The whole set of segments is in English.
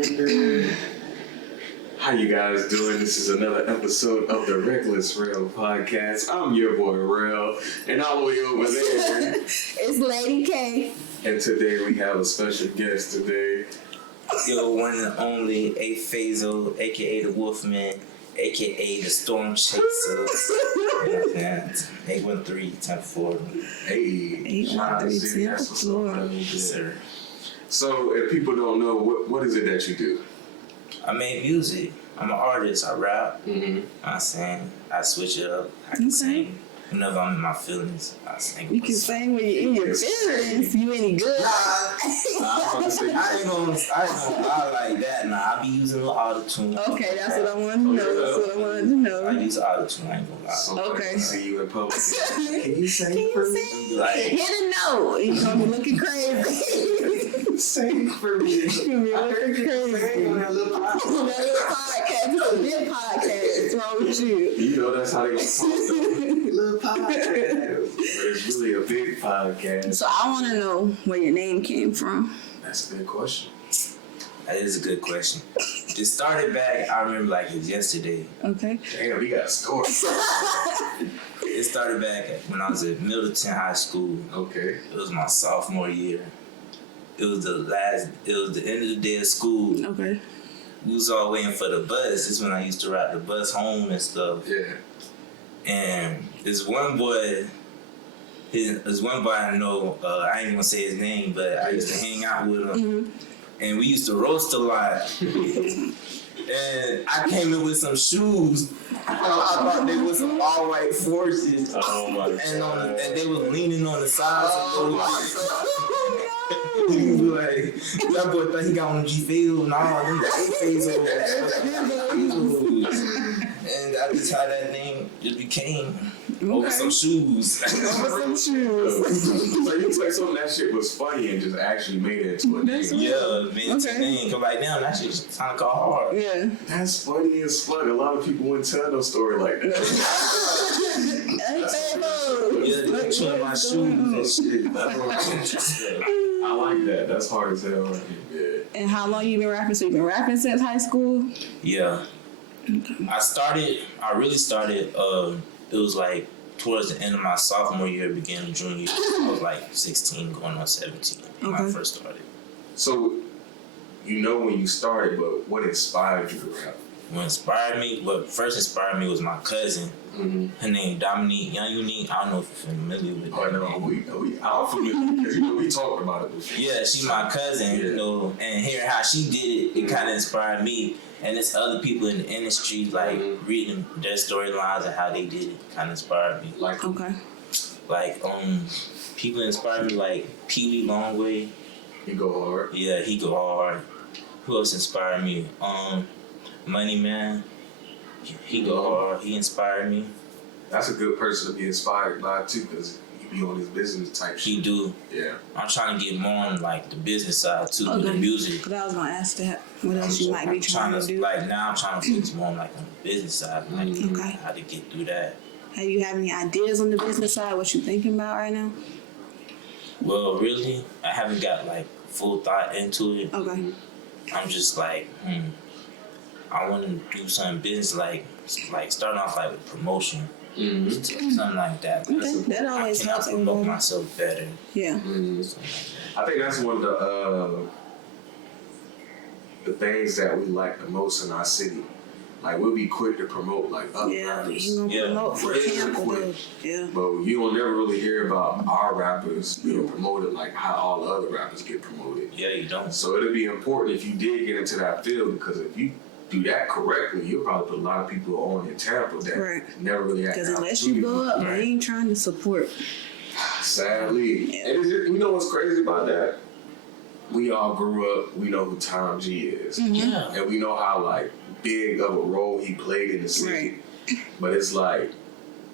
How you guys doing? This is another episode of the Reckless Rail podcast. I'm your boy Rail, and all the way over there it's Lady K. And today we have a special guest today. Your one and only A Faisal, aka the Wolfman, aka the Storm Chaser. 813-10-4. Hey, 813-10-4. Yes, sir. So, if people don't know, what is it that you do? I make music. I'm an artist. I rap. Mm-hmm. I sing. I switch it up. I can sing. Whenever I'm in my feelings, I sing. You can sing when you're in your feelings. You any good? I ain't gonna lie like that. Nah, I be using auto-tune. Okay, that's what I wanted to know. That's what I wanted to know. I use auto-tune. I ain't gonna lie. Sometimes Okay. I see you in public. Can you sing Can for you me? sing? Like, Hit a note. You're going to be looking crazy. Sing for me. You're going to be looking crazy. On that little podcast. That little podcast. It's a big podcast. What's wrong with you? You know that's how they gonna talk. Little podcast. But it's really a big podcast. So I want to know where your name came from. That's a good question. that is a good question. It started back, I remember like it was yesterday. Okay. Damn, we got a story. It started back when I was at Middleton High School. Okay. It was my sophomore year. It was the end of the day of school. Okay. We was all waiting for the bus. This is when I used to ride the bus home and stuff. Yeah. And this one boy I know, I ain't gonna say his name, but I used to hang out with him. Mm-hmm. And we used to roast a lot. And I came in with some shoes. I thought they was some all white forces. Oh my God. And they was leaning on the sides of those. He was like, that boy thought he got on G-Field and all them A-Phase over there. And that's just how that name just became. Over some shoes. Over some shoes. So you took something that shit was funny and just actually made it into a name. Yeah, man, it's a Okay. name. Cause like now that shit kind of got hard. Yeah. That's funny as fuck. A lot of people wouldn't tell no story like that. Yeah, they chewing my shoes and shit. I like that. That's hard as hell. Yeah. And how long you been rapping? So you been rapping since high school? Yeah. I really started, it was like towards the end of my sophomore year, beginning of junior year. I was like 16 going on 17 when I first started. So, you know when you started, but what inspired you to rap? What first inspired me was my cousin. Mm-hmm. Her name Dominique, Young Unique. I don't know if you're familiar with her. Oh, no, I'm familiar because we talked about it before. Yeah, she my cousin, you know, and hearing how she did it kind of inspired me. And there's other people in the industry, like, reading their storylines and how they did it kind of inspired me. Like, Okay. Like, people inspired me, like, Pee Wee Longway. he go hard. Yeah, he go hard. Who else inspired me? Money Man. He go hard. He inspired me. That's a good person to be inspired by, too, because he be on his business type shit. He do. Yeah. I'm trying to get more on, like, the business side, too, with the music. Because I was going to ask that. What else you might be trying to do? Like, now I'm trying to focus more on, like, on the business side. Like, Okay. how to get through that. Have you have any ideas on the business side? What you thinking about right now? Well, really, I haven't got, like, full thought into it. Okay. I'm just like, I want to do something business, like starting off like with promotion, something like that. Okay. That always helps I can promote everybody. myself better. Yeah. I think that's one of the things that we like the most in our city. Like, we'll be quick to promote, like, other Yeah. rappers. You going to promote for Real camp or quick. yeah. But you will never really hear about our rappers being promoted like how all the other rappers get promoted. Yeah, you don't. So it'll be important if you did get into that field, because if you do that correctly, you'll probably put a lot of people on in Tampa that never really had Because the unless you blow up, opportunity. they ain't trying to support. Sadly. Yeah. And you know what's crazy about that? We all grew up, we know who Tom G is. Yeah. And we know how, like, big of a role he played in the city. Right. But it's like,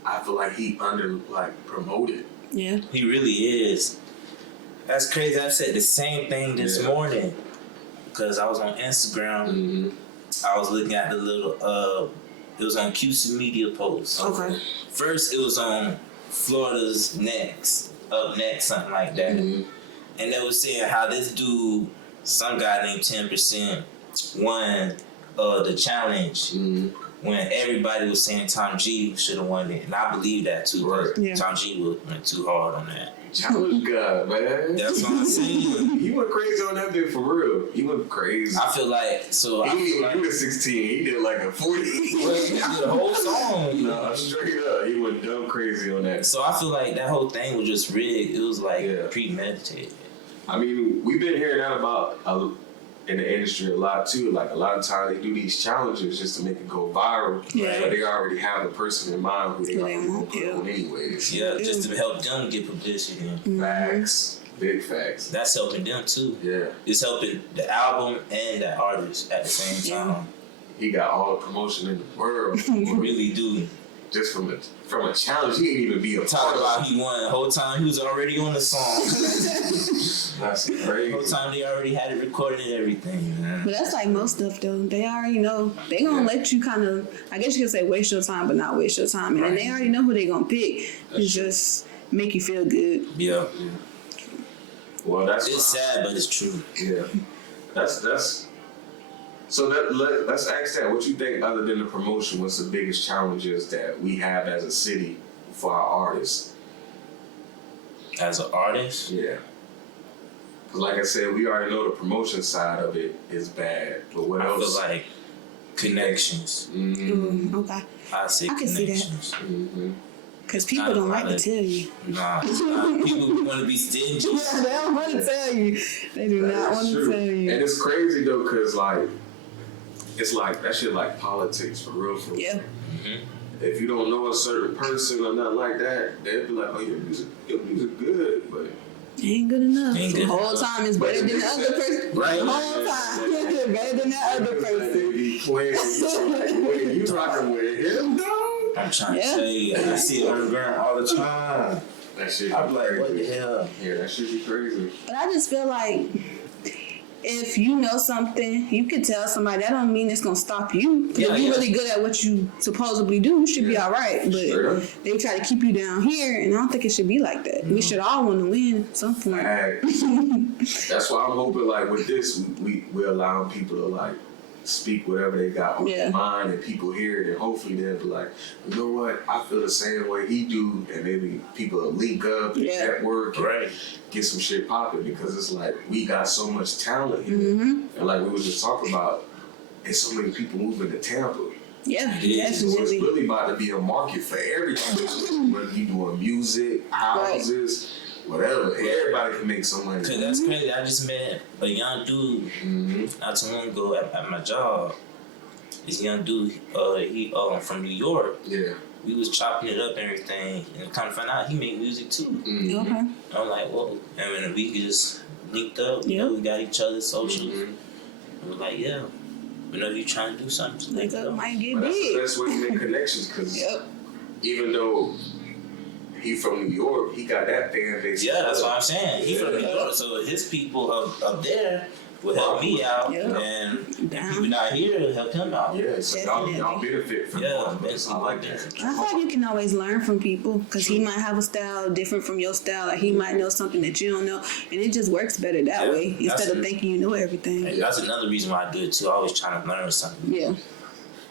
I feel like he promoted. Yeah. He really is. That's crazy. I said the same thing this morning because I was on Instagram. Mm-hmm. I was looking at the little, it was on QC Media post. Okay. First, it was on Florida's Up Next, something like that. Mm-hmm. And they were saying how this dude, some guy named 10%, won the challenge when everybody was saying Tom G should have won it, and I believe that too. Right. Yeah. Tom G went too hard on that. Challenge God, man. That's what I'm saying. He went crazy on that bit for real. He went crazy. I feel like He didn't even do the 16. He did like a 40. he did a whole song. No, straight up. He went dumb crazy on that. So I feel like that whole thing was just rigged. It was like Yeah. premeditated. I mean, we've been hearing that about in the industry a lot too. Like a lot of times they do these challenges just to make it go viral. Yeah. But they already have a person in mind who they Who they already want, put on anyways. Yeah, just to help them get publicity. Facts. Big facts. That's helping them too. Yeah. It's helping the album and the artist at the same time. He got all the promotion in the world. Really do. Just from a challenge, he didn't even be a Talk part about of. he won the whole time he was already on the song. That's The crazy. whole time they already had it recorded and everything, man. But that's like most stuff though. They already know. They gonna let you kind of, I guess you could say waste your time, but not waste your time. And then they already know who they gonna pick. It's just make you feel good. Yeah. Well, that's It's sad, but it's true. Yeah, that's. So let's ask that. What you think, other than the promotion, what's the biggest challenges that we have as a city for our artists? As an artist, Yeah. Because like I said, we already know the promotion side of it is bad. But what I feel else? like connections. Okay. I say I can see that. connections. Because people don't like to tell you. Nah, people want to be stingy. Yeah, they don't want to tell you. They do not want to True. tell you. And it's crazy though, because like, it's like, that shit like politics for real. Yeah. If you don't know a certain person or nothing like that, they'll be like, oh, your music good, but Ain't good enough. Ain't good The whole enough. time is better than the other person. Right. The whole time. Better than that other they person. be playing, you rocking with him, though? I'm trying to Yeah. tell you, I see it underground all the time. That shit be I'm like, crazy. what the hell? Yeah, that shit be crazy. But I just feel like if you know something, you can tell somebody. That don't mean it's gonna stop you. Yeah, if you're yeah. really good at what you supposedly do, you should be all right. Straight up. But they try to keep you down here, and I don't think it should be like that. We should all want to win at some point. That's why I'm hoping, like, with this, we're allowing people to, like, speak whatever they got on their mind, and people hear it, and hopefully they'll be like, you know what, I feel the same way he do, and maybe people will link up and network and Right. get some shit popping, because it's like, we got so much talent here. And like we were just talking about, there's so many people moving to Tampa. Yeah, Yeah. So it's definitely. really about to be a market for everything. Whether you doing music, houses, whatever, everybody can make some money. Cause that's crazy. I just met a young dude not too long ago at my job. This young dude, he from New York. Yeah. We was chopping it up and everything, and kind of found out he made music too. Okay. I'm like, whoa. And then we just linked up. You know, we got each other's socials. I was like, yeah. You know, you trying to do something. Just let it Nigga go. might get But that's the big. best way to make connections, because Yep. even though he from New York, he got that fan base. Yeah, that's what I'm saying. He from New York, so his people up there will help me out, Yeah. and people not here will help him out. Yeah, so y'all benefit from Yeah, both of us. I like that. I thought you can always learn from people because he might have a style different from your style. Like he might know something that you don't know, and it just works better that Yeah, way instead of that's- thinking you know everything. And that's another reason why I do it too. I always trying to learn something. Yeah.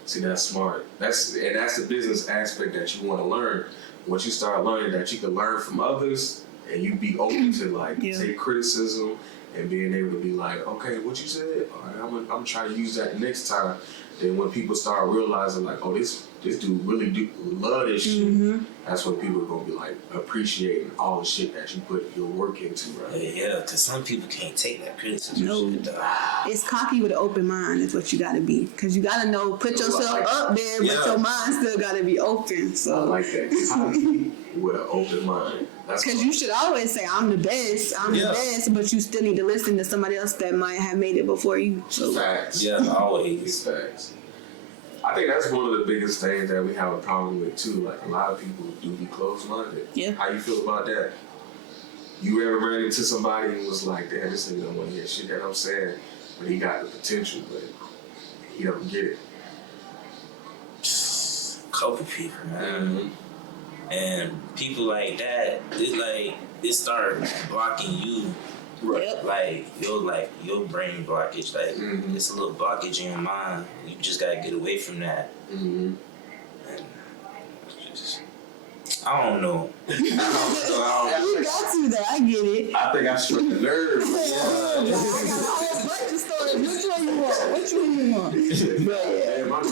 See, that's smart. That's the business aspect that you want to learn. Once you start learning that you can learn from others, and you be open to like take criticism and being able to be like, okay, what you said, all right, I'm trying to use that next time. Then when people start realizing like, oh, this dude really do love this shit, that's when people are gonna be like appreciating all the shit that you put your work into, right? Yeah, because some people can't take that criticism. No. Shit, though. It's cocky with an open mind is what you got to be because you got to know, put yourself up there, but your mind still got to be open. I So. like that. Cocky with an open mind. That's Because you should always say, I'm the best, the best, but you still need to listen to somebody else that might have made it before you. So. facts. Yeah, It's always. facts. I think that's one of the biggest things that we have a problem with too. Like a lot of people do be closed-minded. Yeah. How you feel about that? You ever ran into somebody and was like, damn, this nigga don't want to hear shit that I'm saying, but he got the potential, but he don't get it. Couple people, man. And people like that, it start blocking you Right. Yep. Like your brain blockage, like Mhm. it's a little blockage in your mind. You just gotta get away from that. Mm-hmm. And just, I don't know. You got to though. I get it. I think I struck a nerve. I got a whole bunch of stories. Which one you want? Which one you want? Man, I'm gonna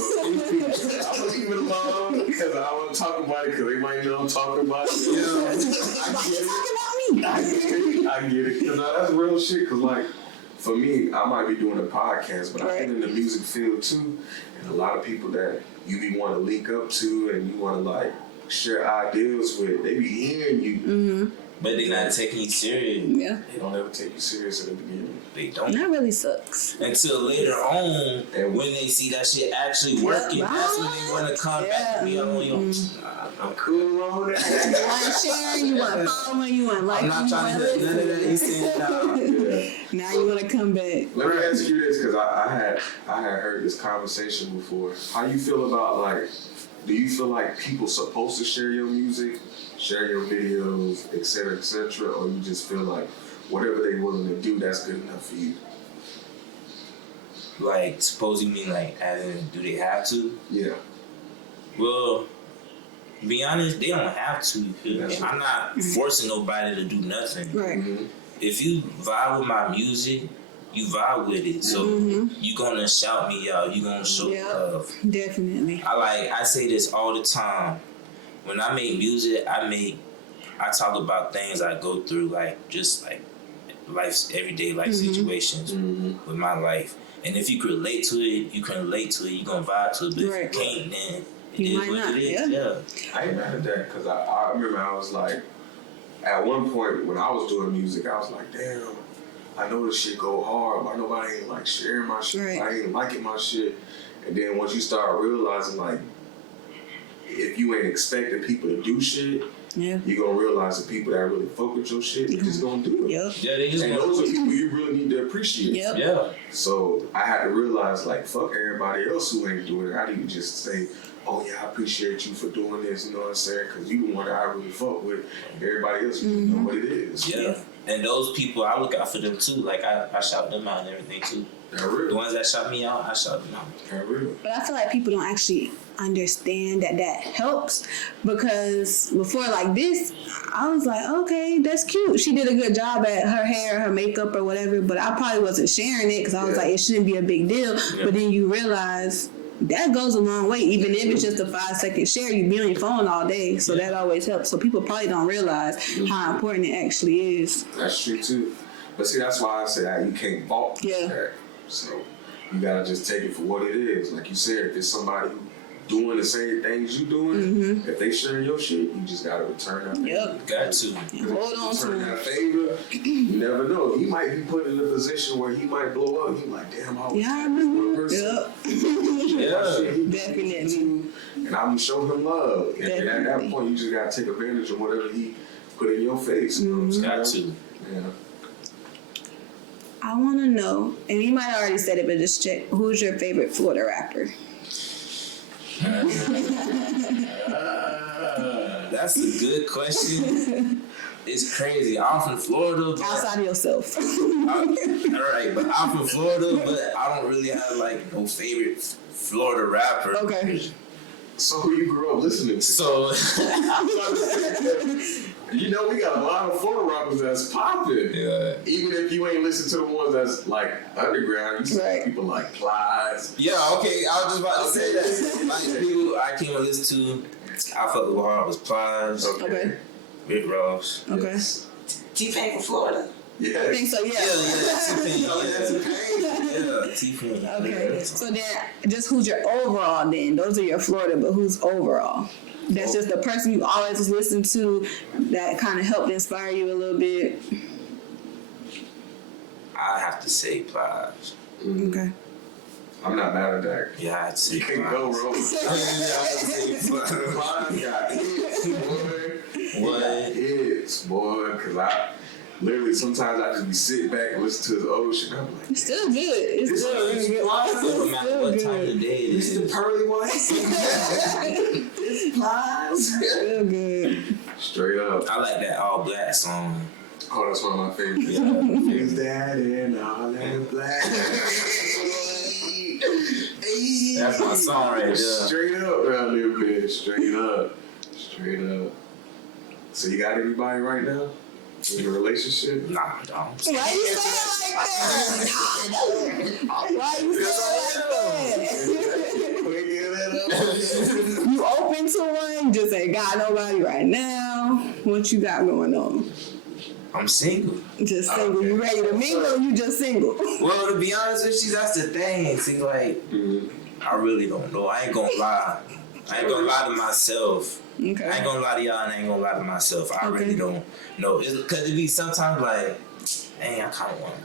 leave it alone because I don't want to talk about it because they might know I'm talking about it. You know, I get it. Because that's real shit. Because, like, for me, I might be doing a podcast, but I've been in the music field too. And a lot of people that you be want to link up to and you want to, like, share ideas with, they be hearing you. Mm-hmm. But they're not taking you serious. Yeah. They don't ever take you serious in the beginning. They don't. That really sucks. Until later on, and when they see that shit actually working, that's when they want to come back to me. I'm cool on that. You want sharing, you want following, you want liking. I'm not trying to do none of that. You saying Now you want to come back. Let me ask you this, because I had heard this conversation before. How you feel about, like, do you feel like people supposed to share your music, share your videos, etc., or you just feel like whatever they willing to do, that's good enough for you? Like, suppose you mean like, as in, do they have to? Yeah. Well, to be honest, they don't have to. You feel me? I'm not forcing nobody to do nothing. Right. Mm-hmm. If you vibe with my music, you vibe with it. So you gonna shout me out. You gonna show love. Definitely. I say this all the time. When I make music, I talk about things I go through, like just like life's everyday life situations with my life. And if you can relate to it, you can relate to it. You gonna vibe to it. But if you can't, then it is what it is. Yeah. I ain't mad at that because I remember I was like, at one point when I was doing music, I was like, damn, I know this shit go hard, but nobody ain't like sharing my shit. Right. I ain't liking my shit. And then once you start realizing, like, if you ain't expecting people to do shit, Yeah. you gonna realize the people that really fuck with your shit, they just gonna do it. Yep. Yeah, they just And those are people you really need to appreciate. Yep. Yeah. So I had to realize, like, fuck everybody else who ain't doing it. I didn't just say, oh yeah, I appreciate you for doing this, you know what I'm saying? Because you the one that I really fuck with. Everybody else, you know what it is. Yeah. And those people, I look out for them too. Like, I shout them out and everything too. That real. The ones that shout me out, I shout them out. That real. But I feel like people don't actually understand that helps, because before like this, I was like, okay, that's cute. She did a good job at her hair, her makeup, or whatever. But I probably wasn't sharing it because I was like, it shouldn't be a big deal. Yeah. But then you realize that goes a long way. Even if it's just a 5-second share, you be on your phone all day, so that always helps. So people probably don't realize how important it actually is. That's true too. But see, that's why I say that you can't balk that. So you gotta just take it for what it is. Like you said, if it's somebody who doing the same things you doing, if they sharing your shit, you just gotta return that. Yep. Got to. Hold on to that favor. You never know. He might be put in a position where he might blow up. He like, damn, I was Yep. Definitely. And I'm gonna show him love. And at that point, you just gotta take advantage of whatever he put in your face. You know what I'm saying? Got to. Yeah. I want to know, and you might have already said it, but just check, who's your favorite Florida rapper? That's a good question. It's crazy. I'm from Florida. Outside of yourself. Alright, but I'm from Florida, but I don't really have like no favorite Florida rapper. Okay. So who you grew up listening to? So you know, we got a lot of Florida rappers that's popping. yeah. Even if you ain't listen to the ones that's like underground, you see people like Plies. Yeah, okay, I was just about to say that. Like people I came to listen to, I fuck with hard was Plies, Okay. Rick Ross. Okay. T-Pain from Florida. Yeah. I think so, yeah. Yeah, T-Pain. Okay. So then, just who's your overall then? Those are your Florida, but who's overall? That's just the person you always listen to that kind of helped inspire you a little bit. I have to say Plies. Okay. I'm not mad at that. Yeah, I have to say You can't Plies. go wrong. Plies Got hits, boy. What? Got hits, boy. Because I literally sometimes I just be sitting back and listen to the old shit. I'm like, It's still good. It's still really good. No matter what time of the day it this is. is the pearly white. This Plies. Still good. Straight up. I like that All Black song. Oh, that's one of my favorites. Is that in all that black? That's my song right there. Straight up around there, bitch. Straight up. Straight up. So you got anybody right now? In a relationship? Nah, I don't. Why you say it like that? Why you say it like that? You open to one, just ain't got nobody right now. What you got going on? I'm single. Just single. You ready to mingle or you just single? Well, to be honest with you, that's the thing. See, like, I really don't know. I ain't gonna lie. I ain't gonna lie to myself. Okay. I ain't gonna lie to y'all and I ain't gonna lie to myself. I really don't know. Because it be sometimes like, dang, I kind of want it.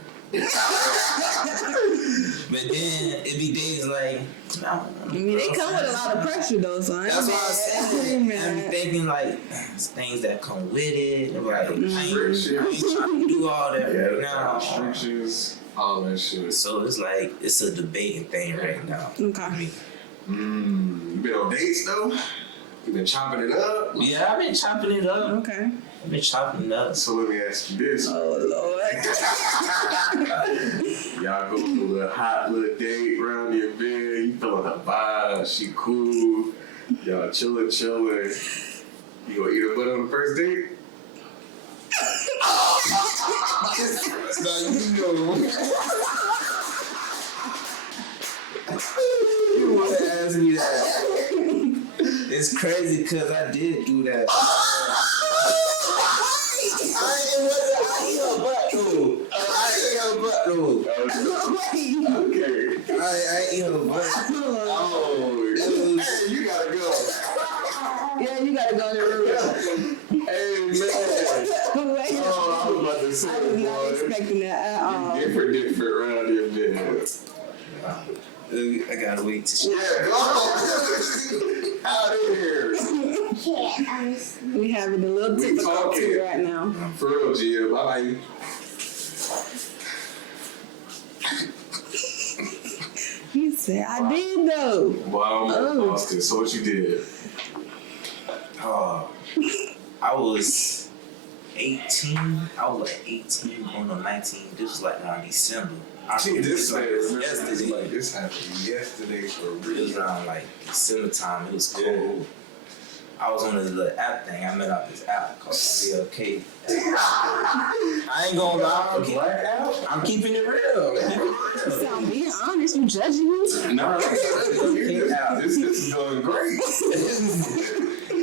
But then it be days like, I mean, they come with a lot of pressure though, so that's what I'm saying. I'm thinking like, things that come with it. Like, I ain't trying to do all that right now. Restrictions, all that shit. So it's like, it's a debating thing right now. Okay. You been on dates though? You been chopping it up? Yeah, I've been chopping it up. Okay. I've been chopping it up. So let me ask you this. Oh, Lord. Y'all go to a hot little date around your bed. You feeling her vibe. She cool. Y'all chilling. You gonna eat her butt on the first date? You want to ask me that? It's crazy because I did do that. I ate her butt though. Okay. I ate her butt. Hey, you gotta go. Yeah, you gotta go to the room. Hey, man. Wait. I was about to say, I was not expecting that at all. Different around your bed. I gotta wait to see. Yeah, go out of here. We having a little difficulty right now. For real, Gia. Bye-bye. He said, I did though. Well, I almost lost it. So what you did? I was 18. I was like 18, going on 19. This was like around December. This yesterday. Like this happened yesterday for real. It was around like December time. It was cold. Yeah. I was on this little app thing. I met out this app called CLK. I ain't gonna lie. I'm keeping it real. So I'm being honest. You judging me? No, this is going great.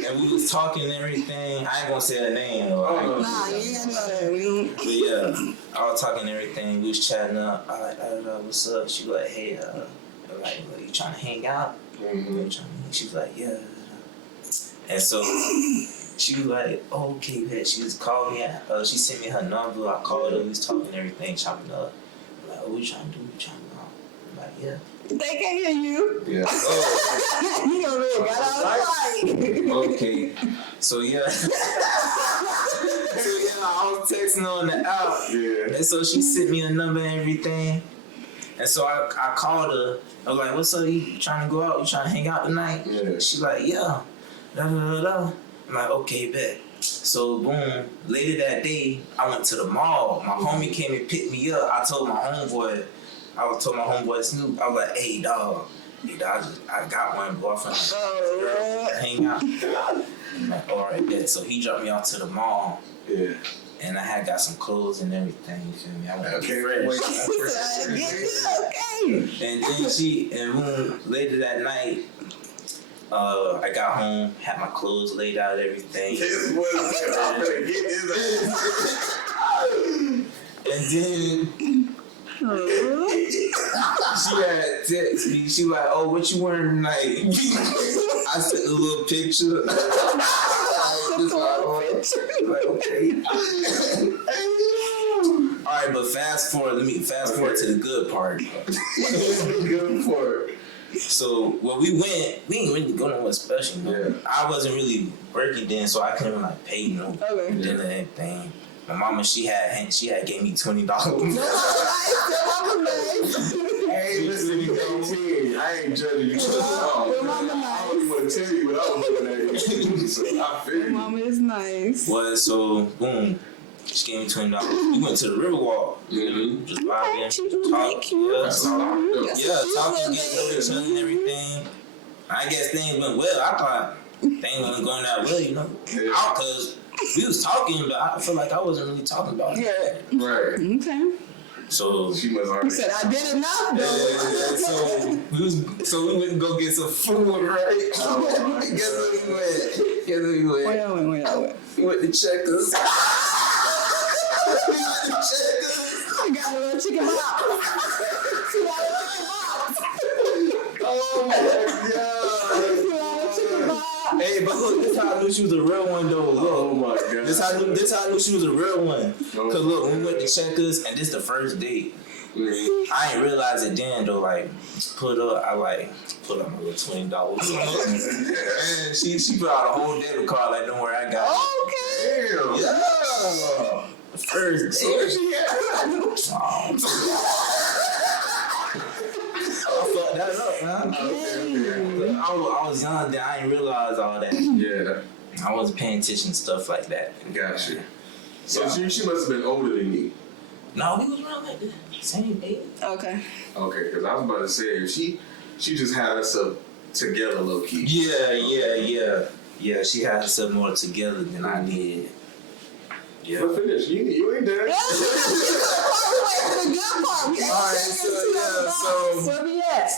And we was talking and everything. I ain't gonna say her name. Nah, you ain't know that. But yeah, I was talking and everything. We was chatting up. I like, what's up? She was like, hey, like, you trying to hang out? She was like, yeah. And so she was like, oh, okay, man. She just called me. She sent me her number. I called her. We was talking and everything, chopping up. I'm like, what you trying to do? You trying to go? I'm like, yeah. They can't hear you. Yeah. You know, really got out of sight. Okay. So yeah. I was texting on the app. Yeah. And so she sent me a number and everything. And so I called her. I was like, what's up? You trying to go out? You trying to hang out tonight? Yeah. She's like, yeah. I'm like, okay, bet. So boom, later that day, I went to the mall. My homie came and picked me up. I told my homeboy Snoop, I was like, hey dog, I got one boyfriend. Hang out. I'm like, all right, bet. So he dropped me off to the mall. Yeah. And I had got some clothes and everything. You feel me? I went fresh. And then boom, later that night, I got home, had my clothes laid out, everything. And then she had text me. She like, oh, what you wearing tonight? I sent a little picture. Like, okay. All right, but fast forward to the good part. Good part. So when we went, we ain't really go nowhere special. Yeah. I wasn't really working then, so I couldn't even like pay dinner and everything. My mama, she had gave me $20. Hey, listen, you 18. I ain't judging you. I don't even want to tell you what I was doing at 18. So I feel you. Mama is nice. Well, so boom, She gave me $20. We went to the Riverwalk. Just vibing, She was talk, really cute. talking, getting to know each other and everything. I guess things went well. I thought things weren't going that well, you know, because we was talking, but I feel like I wasn't really talking about it. Right. Okay. So She must You already. said I did enough though. so we went to go get some food, right? Guess where we went? Where y'all went? We went to Checkers. I got a little chicken box. Oh my god! Hey, but look, this how I knew she was a real one, though. Look, Oh my god. this how I knew she was a real one. Cause look, when we went to Checkers, and this the first date. I ain't realize it then though. Like, put up my little $20. And she put out a whole debit card. Like, don't worry, I got it. Okay. Damn. Yeah. First date. So she had. I fucked that up, man. I was young then. I didn't realize all that. Yeah. I wasn't paying attention to stuff like that. Gotcha. So she must have been older than you. No, we was around like the same age. Okay. Okay, because I was about to say if she just had us up together low key. Yeah. She had herself more together than I did. Yeah. But finish. You ain't done. The good part. Alright, so Where we at?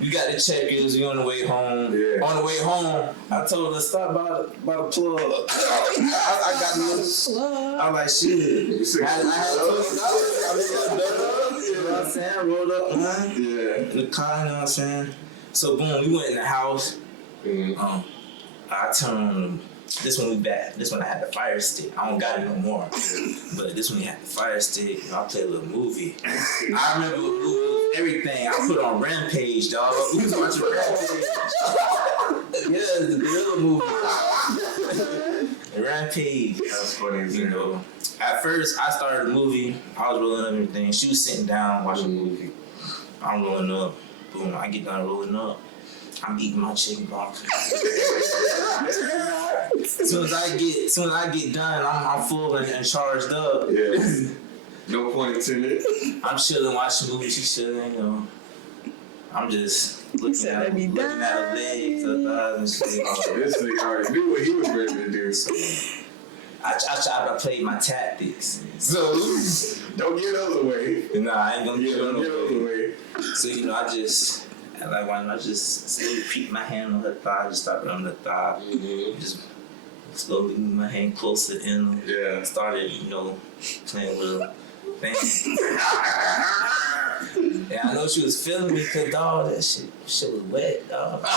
we got the Checkers. We on the way home. Yeah. On the way home, I told her stop by the plug. I got a little. I was like, shit. You said I had $20. I was a little better. You know what I'm saying? Rolled up, man. Yeah. In the car, you know what I'm saying? So boom, we went in the house. I turned on this one we back. This one I had the Fire Stick. I don't got it no more. But this one we had the Fire Stick. You know, I played a little movie. I remember what movie was everything. I put on Rampage, dog. We was watching Rampage. Yeah, the little movie. Rampage. That's funny as You know, at first I started the movie. I was rolling up everything. She was sitting down watching the movie. I'm rolling up. Boom, I get done rolling up. I'm eating my chicken broth. Soon as I get done, I'm full and charged up. Yeah. No point intended. I'm chilling, watching movies. She's chilling, you know. I'm just looking at her legs, her thighs, and shit. Oh, this nigga already knew what he was ready to do. So I played my tactics. So don't get out of the way. nah, I ain't gonna get Don't on get out of the way. So you know, I just slowly peek my hand on her thigh, just start on the thigh, just slowly move my hand closer in. Yeah. Started, you know, playing with her. And I know she was feeling me because, dog, that shit was wet, dog. That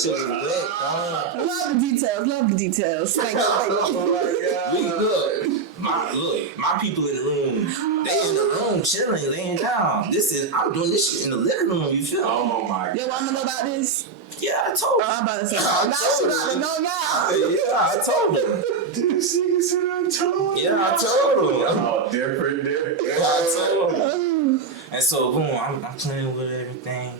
shit was wet, dog. Love the details. Thank you. My people in the room, they in the room chilling, laying down. I'm doing this shit in the living room, you feel me? Oh my Yo, wanna know about this? Yeah, I told her. I'm about to say, now she about to know now. Yeah, I told her. This nigga said I told you. Yeah, I told her. Oh, different. I told her. And so, boom, I'm playing with everything.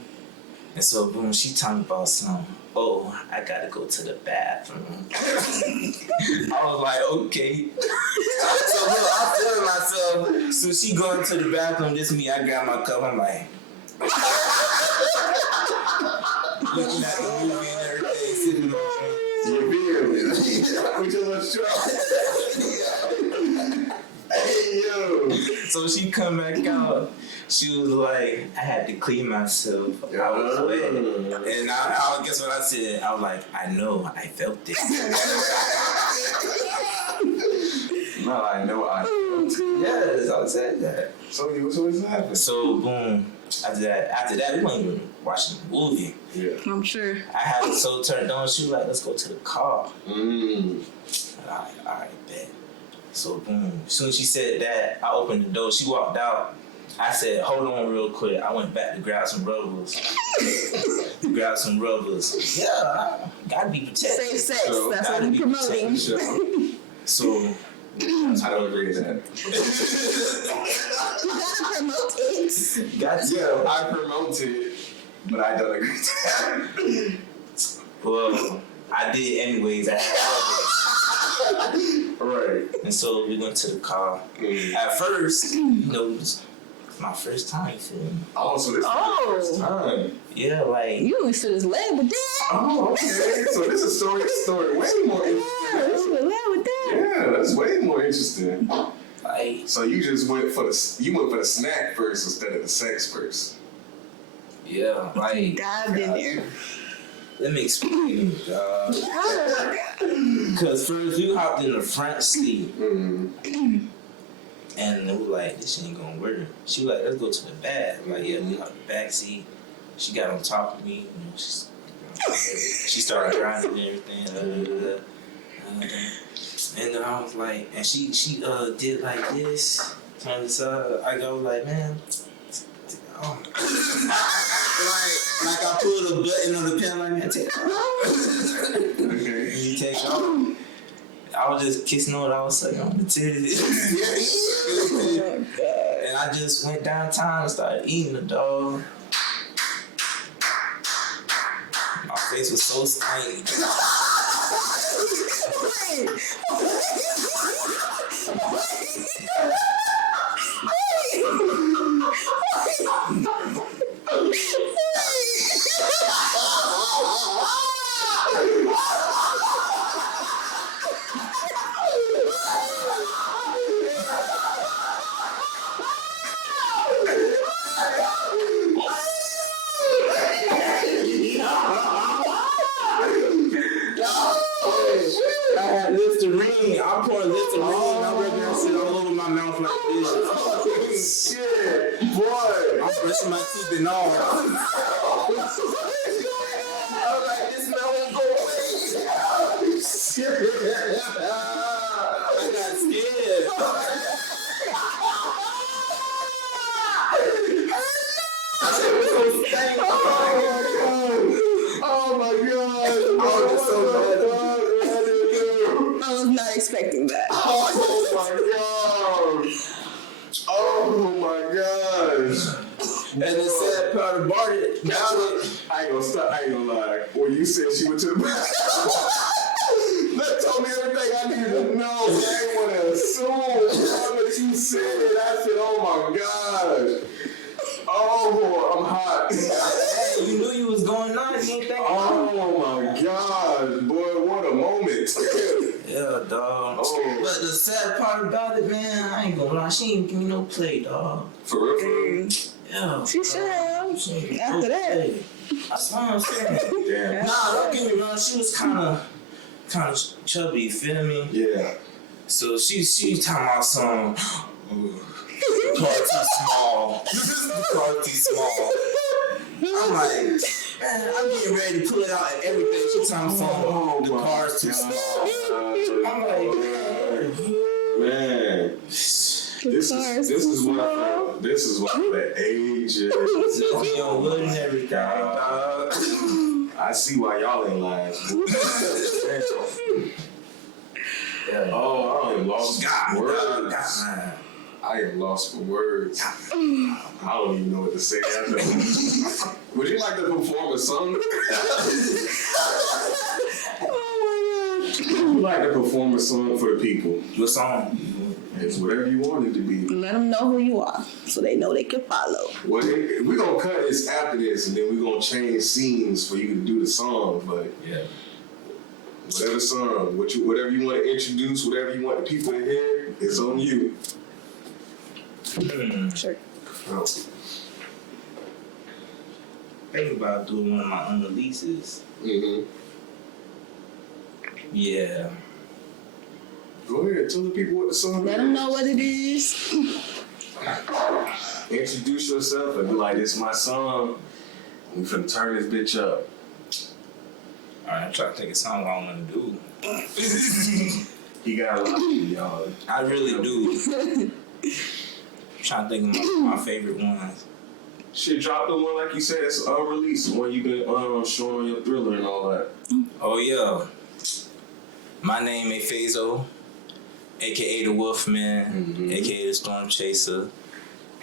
And so, boom, she talking about something. Oh, I gotta go to the bathroom. I was like, okay. So, look, I'm feeling myself. So she going to the bathroom, just me, I grab my cup, I'm like, looking at the movie and everything, sitting on You feel me? With your little straw. Hey, yo. So she come back out. She was like, I had to clean myself. I was wet. And I guess what I said, I was like, I know, I felt it. No, I know I felt it. Yes, I said that. So what's happening? So boom. After that, we weren't even watching the movie. Yeah. I'm sure. I had it so turned on. She was like, let's go to the car. And all right, bet. So boom. As soon as she said that, I opened the door. She walked out. I said, hold on real quick. I went back to grab some rubbers. Yeah, I gotta be protected. Safe sex. So, That's what we're promoting. So I don't agree with that. You gotta promote it. Yeah, I promote it, but I don't agree with that. Well, I did anyways. I had rubbers. Right. And so we went to the car. At first, it was my first time, you feel me? Oh, so this is the first time. Yeah, like... You went to this lab with that? Oh, okay. So this is story way more interesting. Yeah, this was lab with that. Yeah, that's way more interesting. Like... So you just went for the snack first instead of the sex first. Yeah, You like... dived in there. Let me explain, dog. Because first, you hopped in the front seat. Mm-hmm. And it was like, this shit ain't gonna work. She was like, let's go to the back. I'm like, yeah, we hopped in the back seat. She got on top of me. You know, she started driving and everything. And then I was like, and she did like this. Turned this up. I go like, man. Oh. like I pulled a button on the pen like that. Take it off. Okay. You take it off. I was just kissing on what I was sucking on the titties. And I just went downtown and started eating the dog. My face was so stanky. I had Listerine. I'm pouring Listerine. I'm rubbing that shit all over my mouth like this. Shit, boy. I'm brushing my teeth and all. I was like, this smell won't go away. I got scared. Oh my god. I was so bad. I was not expecting that. Oh my god. Oh my gosh. And the sad part about it, I ain't gonna stop. I ain't gonna lie. When you said she went to the bathroom, that told me everything I needed to know. I ain't want to assume. Now that you said it, I said, oh my gosh. Oh, I'm hot. hey, you knew you was going on. You ain't think Oh my gosh, boy, what a moment. yeah, dog. Oh. But the sad part about it, man, I ain't gonna lie. She ain't give me no play, dog. For real, for real? Yeah. She should have. She ain't After no that. play. That's what I'm saying. Damn. Nah, don't get me wrong. She was kind of chubby. You feel me? Yeah. So she talking about some. The car too small. The car too small. I'm like, man, I'm getting ready to pull it out and everything. She talking about the car's too small. I'm like, Man. This is what I felt. This is what that age is. just be on wood and everything, dog. I see why y'all ain't lying. Oh, I am lost for words. I am lost for words. I don't even know what to say after. Would you like to perform a song? Oh Would you like to perform a song for the people? What song? It's whatever you want it to be. my god. Let them know who you are so they know they can follow. Well, we're going to cut this after this, and then we're going to change scenes for you to do the song, but Yeah. whatever song, whatever you want to introduce, whatever you want the people to hear, it's on you. Sure. Oh. Think about doing one of my unreleases. Mm-hmm. Yeah. Go ahead, tell the people what the song Let is. them know what it is. Introduce yourself and be like, this is my song. We finna turn this bitch up. Alright, I'm trying to think of song I want to do. He got a lot of you, y'all. I really do. I'm trying to think of my favorite ones. Shit, drop the one like you said, it's unreleased. The one you been showing your Thriller and all that. Oh yeah. My name is Fazo, aka the Wolfman, aka the Storm Chaser.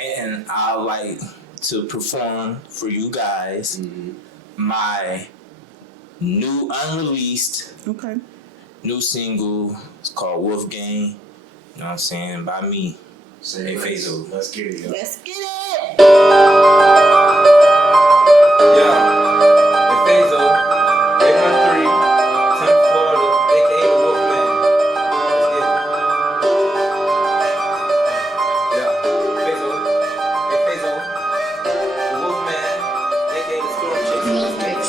And I like to perform for you guys my new unreleased Okay. New single. It's called Wolf Gang. You know what I'm saying? By me. Say Hey, Fazo. Let's get it, yo. Let's get it. Yeah. Hey, Fazo. 813, 10th Florida, aka the Wolfman. Let's get it. Yeah. Fazo. Hey, Fazo. The Wolfman, aka the Storm Chaser. Let's get it.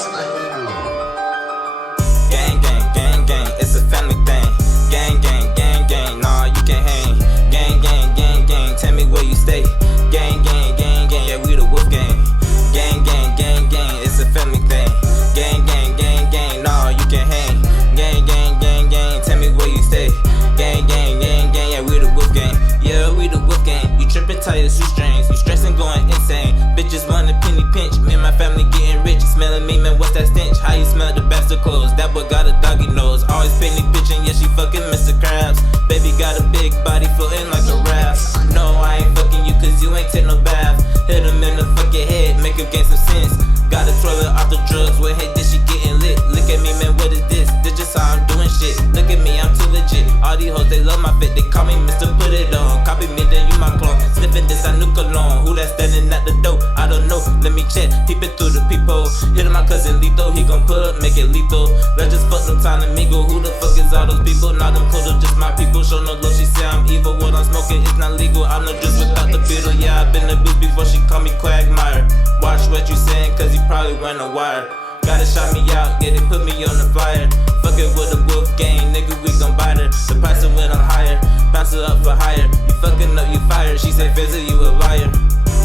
Gang, gang, gang, gang. It's a family thing. Gang, gang, gang, gang. Nah, you can't hang. Gang, gang, gang, gang. Tell me where you stay. Gang, gang, gang, gang. Yeah, we the Wolf Gang. Gang, gang, gang, gang. It's a family thing. Gang, gang, gang, gang. Nah, you can't hang. Gang, gang, gang, gang. Tell me where you stay. Gang, gang, gang, gang. Yeah, we the Wolf Gang. Yeah, we the Wolf Gang. You tripping tight as shoestrings. You stressing, going insane. Bitches want a penny pinch. Me and my family getting rich. Smelling me, man. What's that stench? How you smell the bastard clothes? That boy got a doggy nose. Always penny bitching. Yeah, she fucking Mr. Krabs. Baby got a big body floating like a raft. No, I ain't fucking you cause you ain't take no bath. Hit him in the fucking head, make him gain some sense. Got a toilet off the drugs, with head this she getting lit. Look at me, man, what is this? This just how I'm doing shit. Look at me, I'm too legit. All these hoes, they love my fit. They call me Mr. Put It On. Copy me, then you my clone. Sniffing this, I new cologne. Who that standing at the door? I don't know, let me check. Peeping through the peephole. Hit my cousin Lethal, he gon' pull up, make it lethal. Let's just fuck some time to mingle. Who the fuck is all those people? Not them total, just my people. Show no love, she say I'm evil. What I'm smoking is not legal. I'm no juice without the beetle. Yeah, I've been the booth before she call me Quagmire. Watch what you saying, cause you probably went a wire. Gotta shout me out, yeah, they put me on the flyer. Fucking with the Wolf Gang, nigga, we gon' bite her. The price went up higher, bounce her up for higher. You fucking up, you fired. She said, Fizzy, you a liar.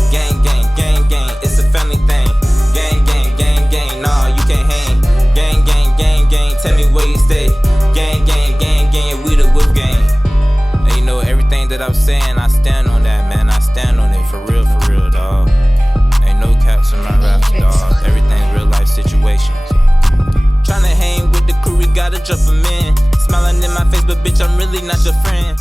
Gang, gang, gang, gang, it's a family thing. Gang, gang, gang, gang, nah, you can't hang. Gang, gang, gang, gang, tell me where you stay. Gang, gang, gang, gang, yeah, we the Wolf Gang. And you know, everything that I'm saying, I stand on that, man. I stand on it for real, dawg. Ain't no caps in my raps, dawg. Everything's real life situations. Tryna hang with the crew, we gotta jump 'em in. Smiling in my face, but bitch, I'm really not your friend.